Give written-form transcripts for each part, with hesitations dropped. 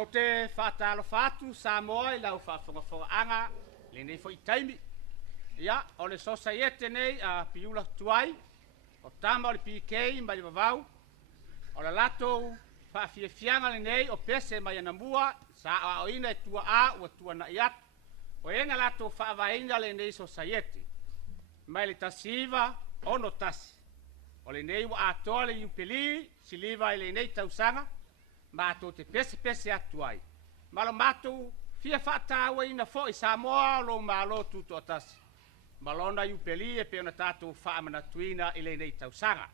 O te whātalo whātu sa moa I lau whawhonga le nei fo I taimi. Ia, o le societe nei a piula tuai, o tama o le PK mai vavau, o le lato whawhiawhianga le nei o pese mai anamua, sa a oina e tua a ua tua na iat, o enga lato whaavainga le nei societe. Mai le tasiva, ono tasi. O le nei wa atoa le iupeli, siliva le nei tausanga, mato te pese atuai. Malo mato fia whaatawa ina fo I Samoa lo malo tuto atasi. Malona iupeli e pe ona tato whaamana tuina I le nei tausanga.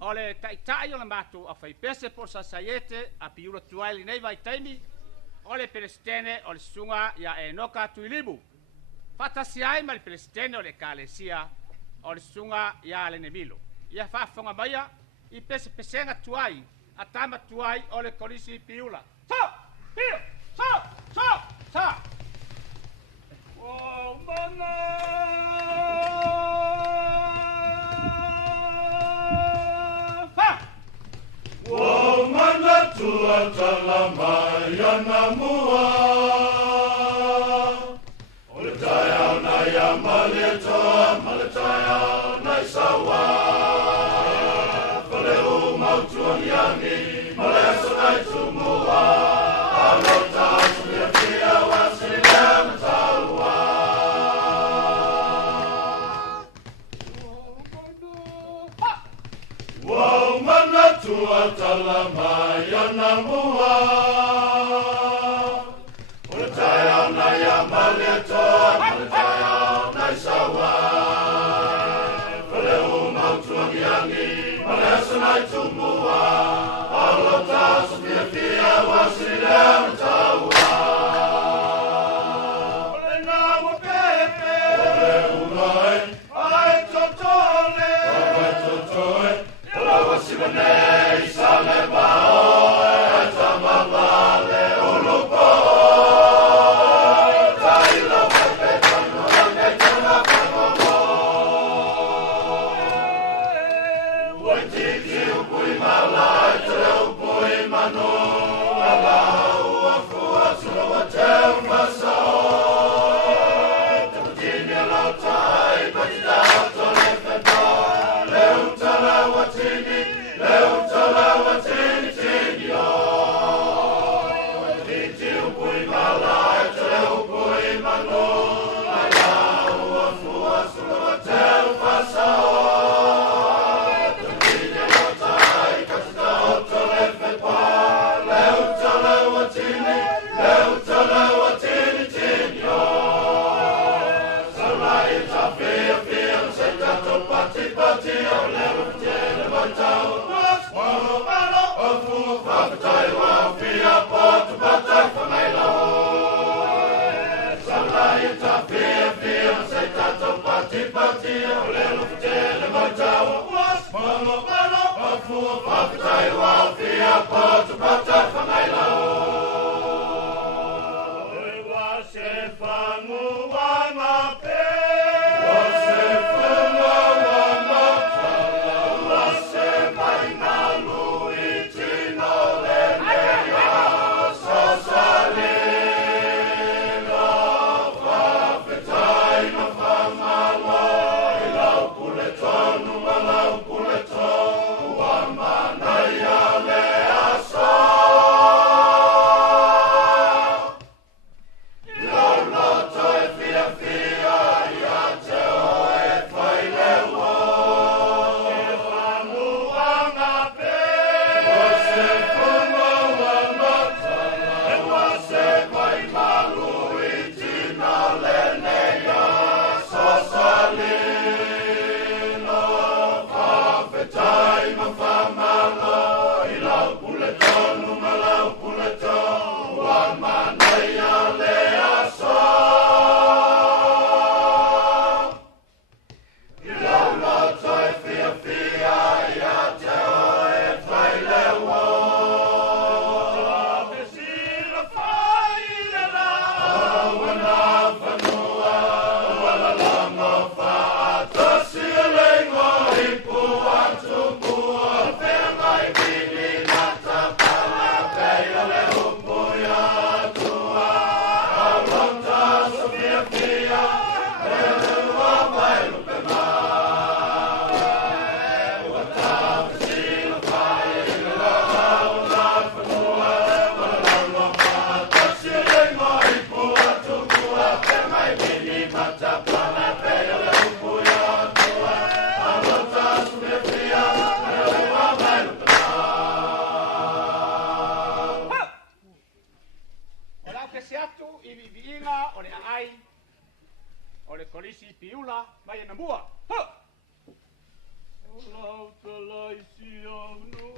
O le taitai o le mato a whai pese por societe a piula tuai le nei vai taimi, o le pelestene o le sunga ia e noka tuilimu. Fatasi ai ma le pelestene o le kalesia o le sunga ia le nemilo. Ia whaafonga maia I pese pesenga tuai, a tama tuai o le kolisi piula. Sa! Wow, mana! Wow, mana tua talamaya namua. Ole taya na ya maletaya na isawa. Kole umautua yangi, malesa na itumua. Alota sulia wasilia mataua. Wow, mana tua talamaya namua. Ole taya na ya maletaya na isawa. Kole umautua yangi, malesa na itumua. Alota sulia wasilia mataua. Ole na wapepe. Ole umai. Ai totole. Ai totole. Ola wasimane isale bao. Etamavale ulupo. Taila wapepe. Nolane tana kamomo. Waitiki upui malai. Tele upui manu. Malau puleton, wamana ya. atu i viinga o le ai o le kolisi piula mai na mua. Ha! O lau talaisi au no.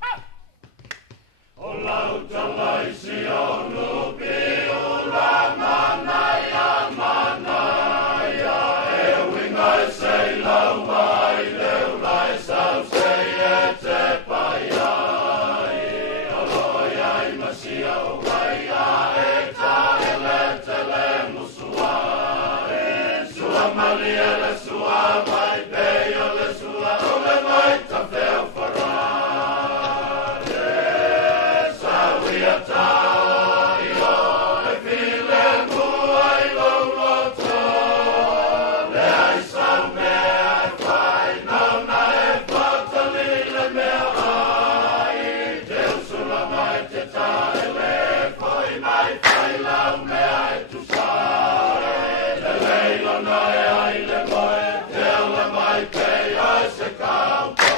Ha! O lau talaisi au no piula manaya manaya e winga e sei lau mai leu lai sau sei e te pai ai o loi ai masia o wai a e ta ele te le musua e sua malia le sua mai pei o le sua o le mai ta feo whara e sawi a ta i o e file mua i lau loto le ai sau mea e whai nauna e whatali le mea ai te usula mai te taele foi mai whai lau mea e tu sare le leilo noi ai le moe te ala mai pei ai se kaupo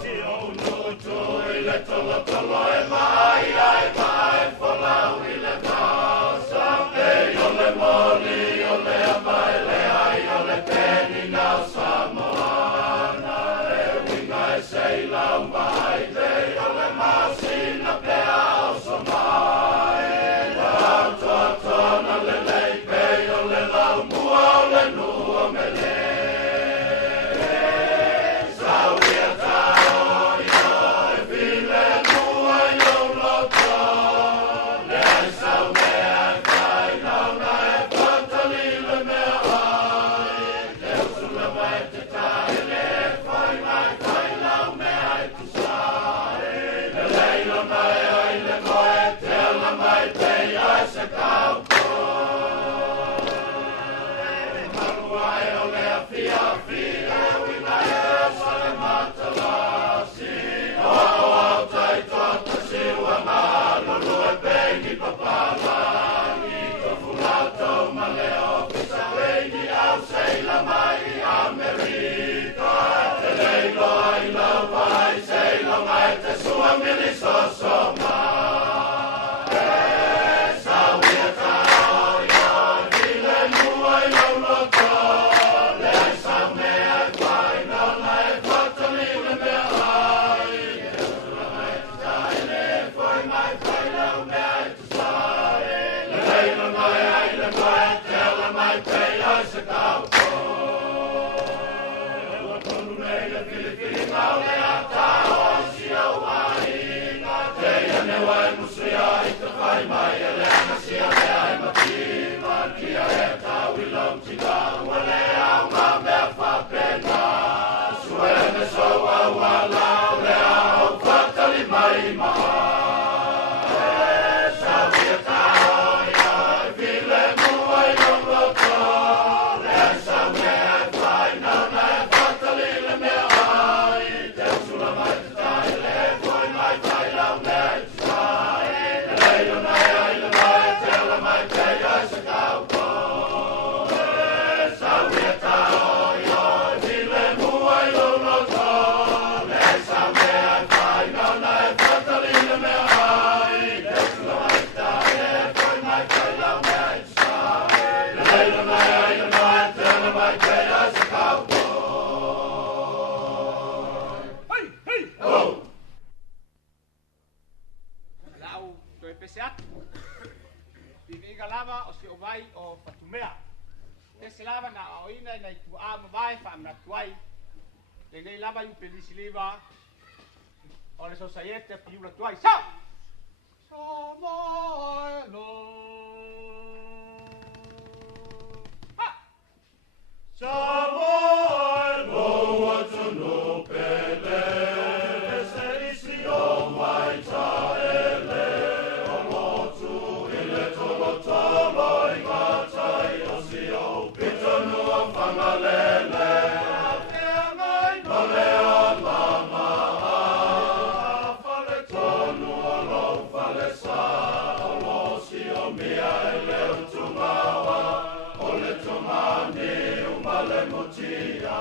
si o nuto i le tolo tolo e mai ai mai folau i le pausa e o le moli o le amai le ai o le peni nau Samoana e winga e sei lau mai te o le masina pea o so mai lau totona le lei pei o le lau mua o le nua me le sawi a tau i o e file mua i o loto le ai sau mea e whai nauna e whatali le mea ai te usula mai te taele whai mai whai lau mea e tu sare le leilo mai ai le moe te ala mai pei ai se kaupo e malu ai o le awhia awhia e winga e sa le matalasi o au tai tota siwa malulu e pei ni papalangi tofu lato ma le ofisa reini au sei la mai i Amerika te leilo ai lau mai sei la mai te sua mili soso mai e sawi a tau i ai file mua i lau loto le ai sau mea e whai nauna e whatali le mea ai e usula mai te taele foi mai whai lau mea e tu sare le leilo noi ai le moe te ala mai pei ai se kaupo e wa tonu nei le filifili ngau le a tau o si au ai ngā te ane wai musuia i te whai mai e le ana si a le ai matima kia e tau i lau tika ua le au ngā mea whapena sue me so au a lau le au whatali mai maha e sawi a tau i ai file mua i lau loto le ai sau mea e whai nauna e whatali le mea ai te usula mai te taele foi mai whai lau mea i tu sare le leilo nei ai le mai te ala mai pei ai se kaupo e sawi a tau i ai file mua i lau loto le ai sau mea e whai nauna e whatali le mea ai te usula mai te taele foi mai whai lau mea i tu sare le leilo nei ai le mai te ala mai pei ai se kaupo Hei, hei! oh Lau toi pese atu. Vivinga lava o si o vai o Fatumea. Pese lava na oina na tu a mo vai fa na tuai. Le nei lava yu pelisi liva. O le societe piula tuai. Sa! Samoelo. Ha! Samoelo atunu pele se isi o mai taele o motu i le tolo tolo i ngatai o si o pitonu o whangalele a ngai no le o lama a whale tonu o lo whale sa o lo si o mia e leo tungawa o le tomani umale motia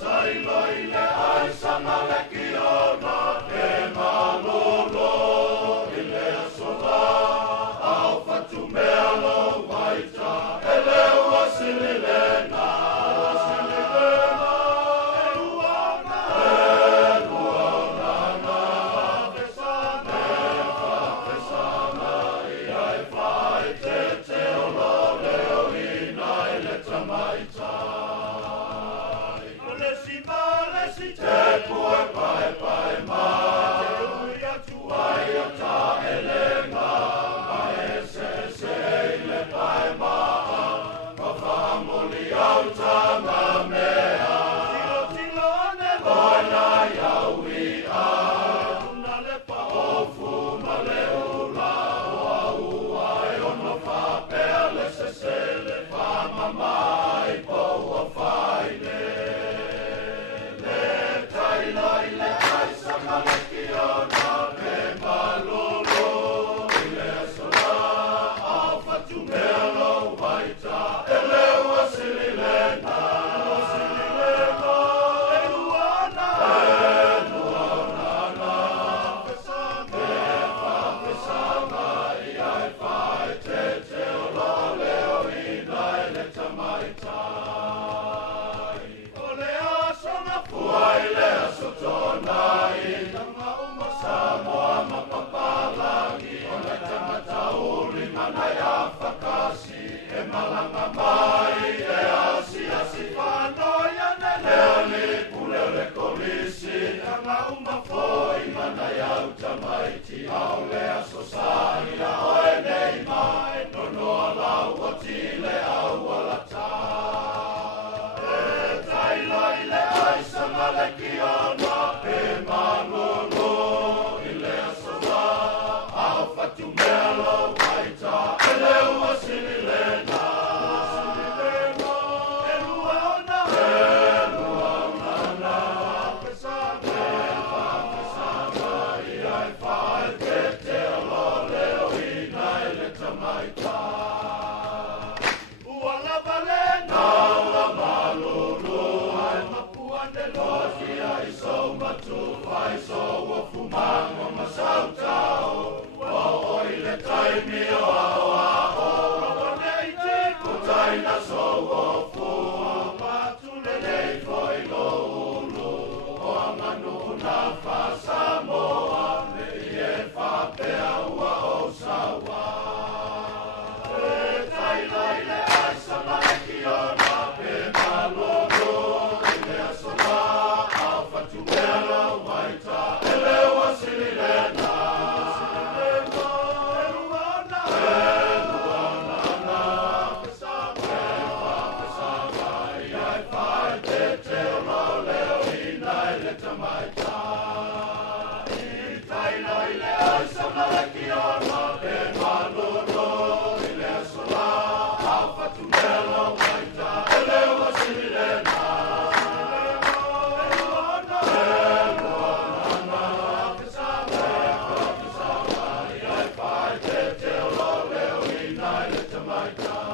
tailo i le ai sangaleki le tamaita